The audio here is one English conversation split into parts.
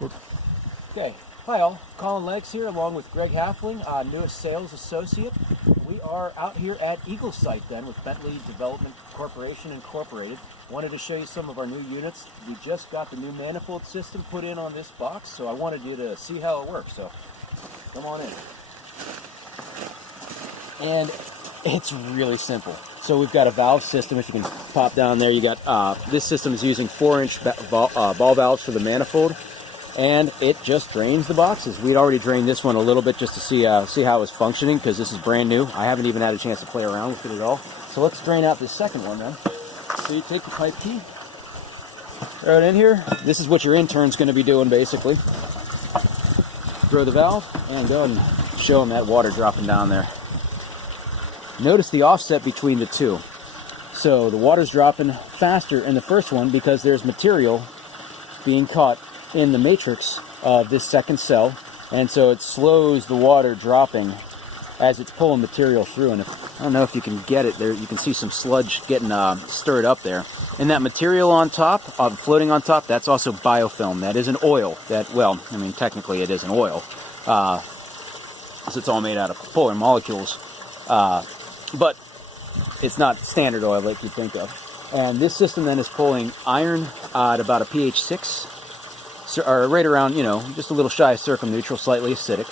Okay, hi all. Colin Leggs here along with Greg Halfling, newest sales associate. We are out here at Eagle Site then with Bentley Development Corporation Incorporated. Wanted to show you some of our new units. We just got the new manifold system put in on this box, so I wanted you to see how it works. So come on in. And it's really simple. So we've got a valve system. If you can pop down there, you got this system is using 4-inch ball valves for the manifold, and it just drains the boxes. We'd already drained this one a little bit just to see how it was functioning, because this is brand new. I haven't even had a chance to play around with it at all. So let's drain out this second one then. So you take the pipe key, throw it in here. This is what your intern's going to be doing basically. Throw the valve and go and show them that water dropping down there. Notice the offset between the two. So the water's dropping faster in the first one because there's material being caught in the matrix of this second cell, and so it slows the water dropping as it's pulling material through. And I don't know if you can get it there, you can see some sludge getting stirred up there. And that material on top, floating on top, that's also biofilm. That is an oil. That, well, I mean, technically it is an oil, because it's all made out of polar molecules. But it's not standard oil like you'd think of. And this system then is pulling iron at about a pH 6, or right around, you know, just a little shy of circumneutral, slightly acidic.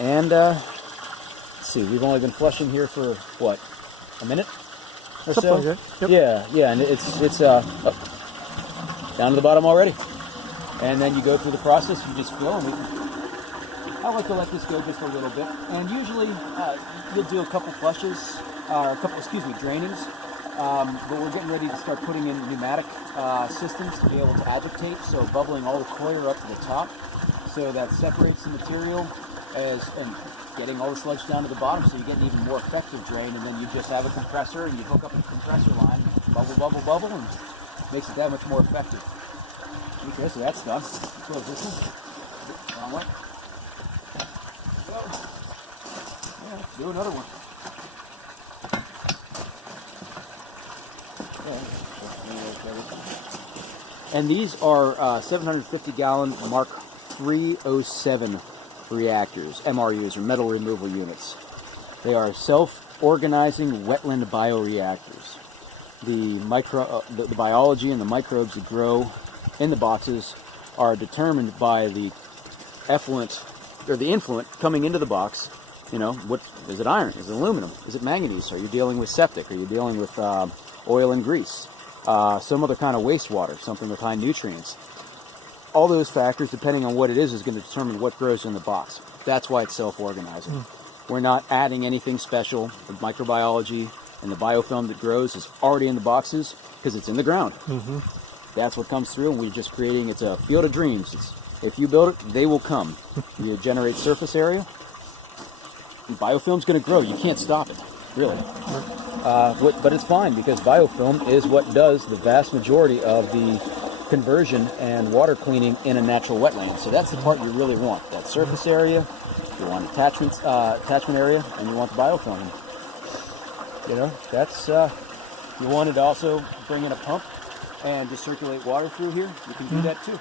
And let's see, we've only been flushing here for what, a minute or so? Something like that. Yep. Yeah, and it's down to the bottom already. And then you go through the process, you just fill them. I like to let this go just a little bit, and usually you'll do a couple flushes, or a couple, drainings, but we're getting ready to start putting in pneumatic systems to be able to agitate, so bubbling all the coir up to the top, so that separates the material and getting all the sludge down to the bottom, so you get an even more effective drain. And then you just have a compressor, and you hook up a compressor line, bubble, bubble, bubble, and makes it that much more effective. Okay, so that's done. Close this one. Wrong way. Yeah, let's do another one. And these are 750-gallon Mark 307 reactors, MRUs, or metal removal units. They are self-organizing wetland bioreactors. The biology and the microbes that grow in the boxes are determined by the effluent, or the influent coming into the box. You know, what is it? Iron? Is it aluminum? Is it manganese? Are you dealing with septic? Are you dealing with oil and grease? Some other kind of wastewater, something with high nutrients. All those factors, depending on what it is going to determine what grows in the box. That's why it's self-organizing. We're not adding anything special. The microbiology and the biofilm that grows is already in the boxes because it's in the ground. That's what comes through, and we're just creating, it's a field of dreams. If you build it, they will come. You generate surface area, and biofilm's going to grow. You can't stop it, really. But it's fine, because biofilm is what does the vast majority of the conversion and water cleaning in a natural wetland. So that's the part you really want. That surface area, you want attachment area, and you want the biofilm. You know, that's, you wanted to also bring in a pump and just circulate water through here, you can do that too.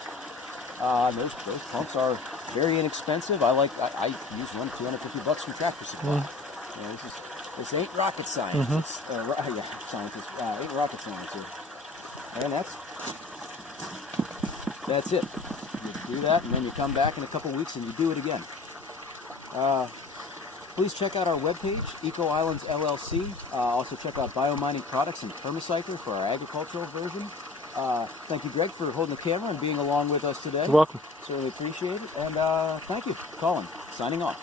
Those pumps are very inexpensive. I use one, $250 from Tractor Supply. You know, this ain't rocket science. It's ain't rocket science here. And that's it. You do that, and then you come back in a couple weeks and you do it again. Please check out our webpage, EcoIslands LLC. Also check out Biomining Products and Permacycler for our agricultural version. Thank you, Greg, for holding the camera and being along with us today. You're welcome. Certainly appreciate it. And thank you. Colin, signing off.